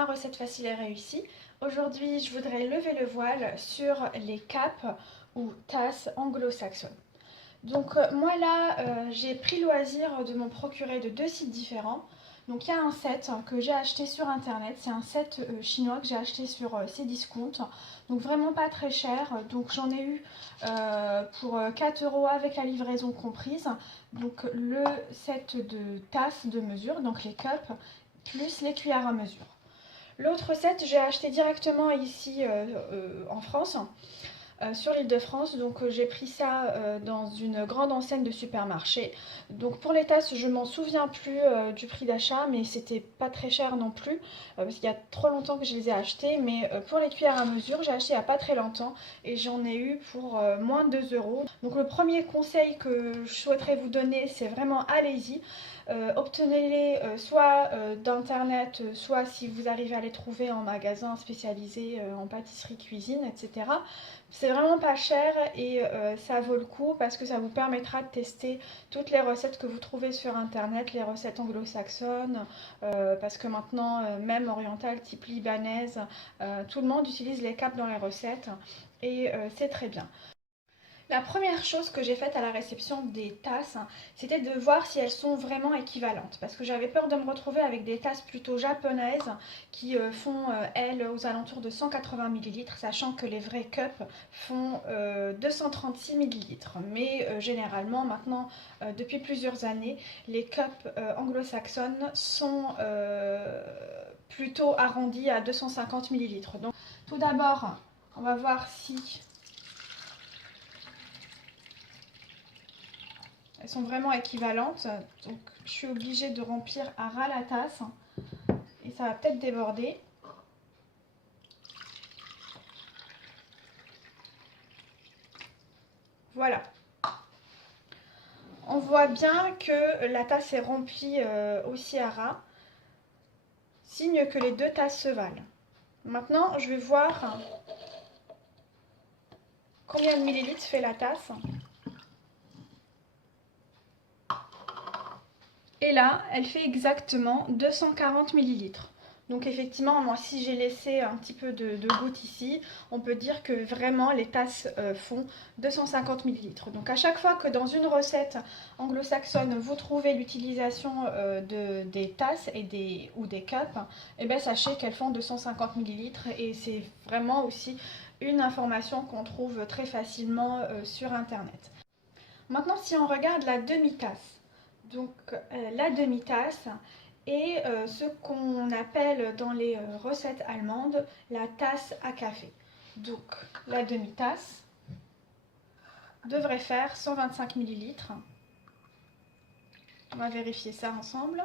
20 recettes faciles et réussies. Aujourd'hui, je voudrais lever le voile sur les capes ou tasses anglo-saxonnes. Donc moi là, j'ai pris loisir de m'en procurer de deux sites différents. Donc il y a un set que j'ai acheté sur internet, c'est un set chinois que j'ai acheté sur Cdiscount. Donc vraiment pas très cher, donc j'en ai eu pour 4 € avec la livraison comprise. Donc le set de tasses de mesure, donc les cups, plus les cuillères à mesure. L'autre set, j'ai acheté directement ici en France, sur l'Île-de-France. Donc j'ai pris ça dans une grande enseigne de supermarché. Donc pour les tasses, je m'en souviens plus du prix d'achat, mais c'était pas très cher non plus, parce qu'il y a trop longtemps que je les ai achetés. Mais pour les cuillères à mesure, j'ai acheté il n'y a pas très longtemps et j'en ai eu pour moins de 2 €. Donc le premier conseil que je souhaiterais vous donner, c'est vraiment allez-y. Obtenez-les soit d'internet, soit si vous arrivez à les trouver en magasin spécialisé en pâtisserie, cuisine, etc. C'est vraiment pas cher et ça vaut le coup parce que ça vous permettra de tester toutes les recettes que vous trouvez sur internet, les recettes anglo-saxonnes, parce que maintenant, même orientales, type libanaise, tout le monde utilise les capes dans les recettes et c'est très bien. La première chose que j'ai faite à la réception des tasses, c'était de voir si elles sont vraiment équivalentes. Parce que j'avais peur de me retrouver avec des tasses plutôt japonaises qui font, elles, aux alentours de 180 ml, sachant que les vrais cups font 236 ml. Mais généralement, maintenant, depuis plusieurs années, les cups anglo-saxonnes sont plutôt arrondis à 250 ml. Donc, tout d'abord, on va voir si elles sont vraiment équivalentes, donc je suis obligée de remplir à ras la tasse et ça va peut-être déborder. Voilà. On voit bien que la tasse est remplie aussi à ras, signe que les deux tasses se valent. Maintenant, je vais voir combien de millilitres fait la tasse. Et là, elle fait exactement 240 millilitres. Donc effectivement, moi si j'ai laissé un petit peu de goutte ici, on peut dire que vraiment les tasses font 250 millilitres. Donc à chaque fois que dans une recette anglo-saxonne, vous trouvez l'utilisation des tasses ou des cups, et bien sachez qu'elles font 250 millilitres et c'est vraiment aussi une information qu'on trouve très facilement sur internet. Maintenant, si on regarde la demi-tasse, donc la demi-tasse est ce qu'on appelle dans les recettes allemandes la tasse à café. Donc la demi-tasse devrait faire 125 millilitres. On va vérifier ça ensemble.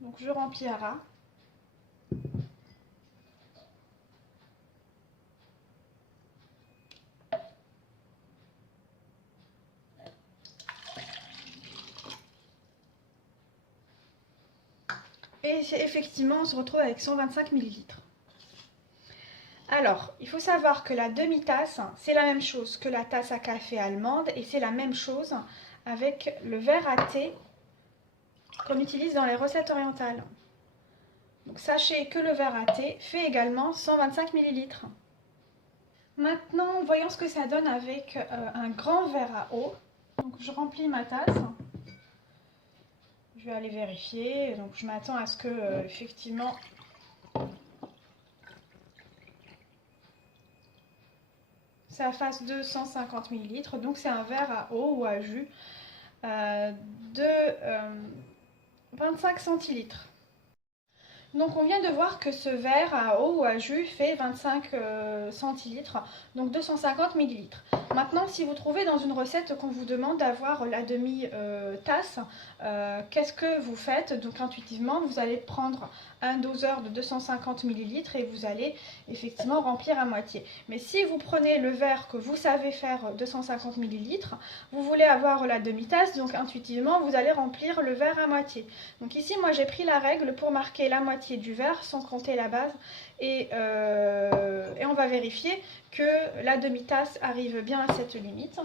Donc je remplis à ras. Et effectivement, on se retrouve avec 125 millilitres. Alors, il faut savoir que la demi-tasse, c'est la même chose que la tasse à café allemande et c'est la même chose avec le verre à thé qu'on utilise dans les recettes orientales. Donc sachez que le verre à thé fait également 125 millilitres. Maintenant, voyons ce que ça donne avec un grand verre à eau. Donc je remplis ma tasse. Je vais aller vérifier. Donc je m'attends à ce que effectivement ça fasse 250 millilitres. Donc c'est un verre à eau ou à jus de 25 centilitres. Donc on vient de voir que ce verre à eau ou à jus fait 25 centilitres, donc 250 millilitres. Maintenant, si vous trouvez dans une recette qu'on vous demande d'avoir la demi-tasse, qu'est-ce que vous faites? Donc intuitivement, vous allez prendre un doseur de 250 millilitres et vous allez effectivement remplir à moitié. Mais si vous prenez le verre que vous savez faire 250 millilitres, vous voulez avoir la demi-tasse, donc intuitivement, vous allez remplir le verre à moitié. Donc ici, moi j'ai pris la règle pour marquer la moitié du verre sans compter la base et on va vérifier que la demi-tasse arrive bien à cette limite.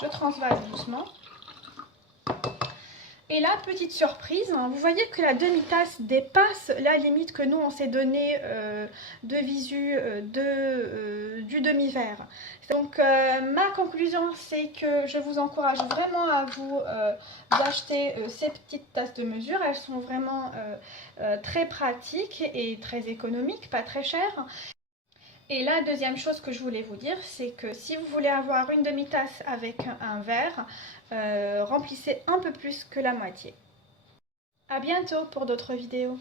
je transvase doucement. Et là, petite surprise, hein, vous voyez que la demi-tasse dépasse la limite que nous on s'est donné de visu du demi-verre. Donc ma conclusion, c'est que je vous encourage vraiment à vous d'acheter ces petites tasses de mesure. Elles sont vraiment très pratiques et très économiques, pas très chères. Et la deuxième chose que je voulais vous dire, c'est que si vous voulez avoir une demi-tasse avec un verre, remplissez un peu plus que la moitié. À bientôt pour d'autres vidéos.